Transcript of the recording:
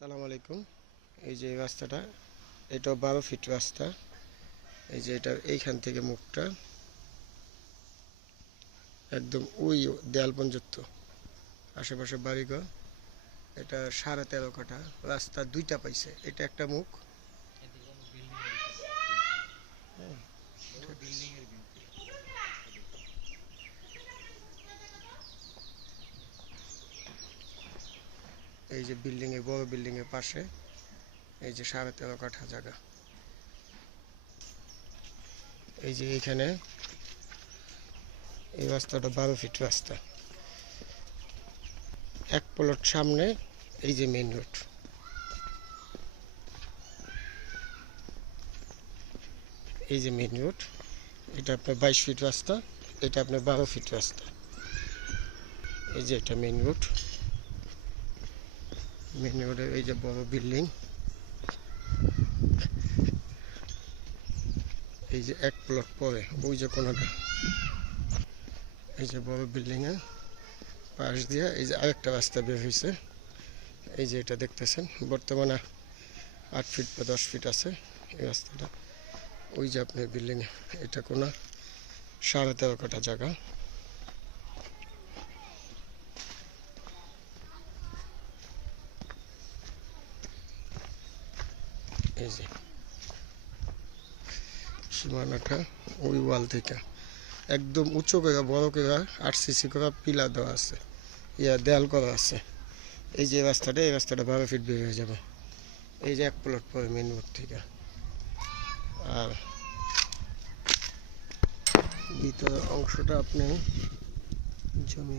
সালাম আলাইকুম। এই যে রাস্তাটা, এটা 12 ফিট রাস্তা। এই যে এটা এইখান থেকে মুখটা একদম ওই দেয়াল পর্যন্ত, আশেপাশে বাড়িঘর। এটা 13.5 কাঠা রাস্তা, দুইটা পাইছে। এটা একটা মুখ, এই যে বিল্ডিং এর বড় বিল্ডিং এর পাশে এই যে 13.5 কাঠা জায়গা। এই যে এখানে এই রাস্তাটা 12 ফিট রাস্তা, এক প্লট সামনে। এই যে মেইন রোড, এই যে মেইন রোড। এটা আপনার 22 ফিট রাস্তা, এটা আপনার 12 ফিট রাস্তা। এই যে এটা মেইন রোড, মেইন রোডের এই যে বড় বিল্ডিং। এই যে এক প্লট পরে ওই যে কোনোটা, এই যে বড় বিল্ডিং এর পাশ দিয়ে এই যে আরেকটা রাস্তা বের হয়েছে। এই যে এটা দেখতেছেন, বর্তমানে 8 ফিট বা 10 ফিট আছে এই রাস্তাটা। ওই যে আপনার বিল্ডিং, এটা কোনো 13.5 কাঠা জায়গা। এই যে সীমানাটা ওই ওয়াল থেকে একদম উঁচু করে বড় করে RCC করা পিলার দেওয়া আছে, দেয়াল করা আছে। এই যে রাস্তাটা, এই রাস্তাটা 12 ফিট বের হয়ে যাবে। এই যে এক প্লট পরে মেন রোড থেকে। আর ভিতরের অংশটা আপনি জমি